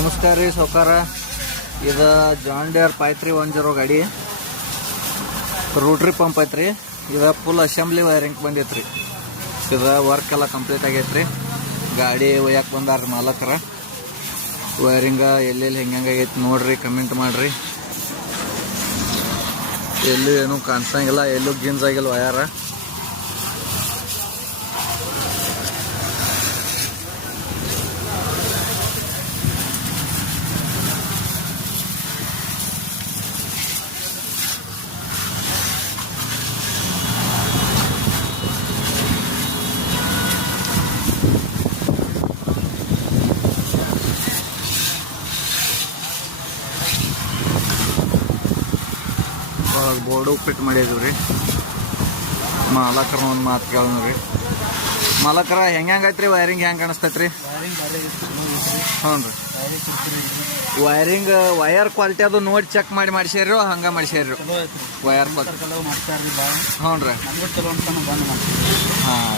ನಮಸ್ಕಾರ ರೀ ಸೌಕಾರ. ಇದು ಜಾನ್ ಡೇರ್ 5310 ಗಾಡಿ ರೋಟ್ರಿ ಪಂಪ್ ಐತ್ರಿ. ಇದು ಫುಲ್ ಅಸೆಂಬ್ಲಿ ವೈರಿಂಗ್ ಬಂದೈತ್ರಿ. ಇದು ವರ್ಕ್ ಎಲ್ಲ ಕಂಪ್ಲೀಟ್ ಆಗೈತ್ರಿ. ಗಾಡಿ ಒಯ್ಯಕ್ಕೆ ಬಂದಾರ ಮಾಲಕರ. ವೈರಿಂಗ ಎಲ್ಲೆಲ್ಲಿ ಹೆಂಗೈತಿ ನೋಡ್ರಿ, ಕಮೆಂಟ್ ಮಾಡ್ರಿ. ಎಲ್ಲೂ ಏನೂ ಕಾಣಿಸಂಗಿಲ್ಲ, ಎಲ್ಲೂ ಗಿನ್ಸ್ ಆಗಿಲ್ಲ ವಯರ. ಬೋರ್ಡು ಫಿಟ್ ಮಾಡಿದ್ವಿ ರೀ. ಮಾಲಕರ ಒಂದು ಮಾತು ಕೇಳೋಣ. ಮಾಲಕರ ಹೆಂಗೈತ್ರಿ ವೈರಿಂಗ್? ಹೆಂಗೆ ಕಾಣಿಸ್ತೈತ್ರಿ? ಹ್ಞೂ ರೀ. ವೈರ್ ಕ್ವಾಲಿಟಿ ಅದು ನೋಡಿ ಚೆಕ್ ಮಾಡಿ ಮಾಡಿಸ್ಯಾರಿ, ಹಂಗೆ ಮಾಡಿಸ್ಯಾರಿ ವೈರ್ ಕ್ವಾಲಿಟಿ? ಹ್ಞೂ ರೀ. ಹಾಂ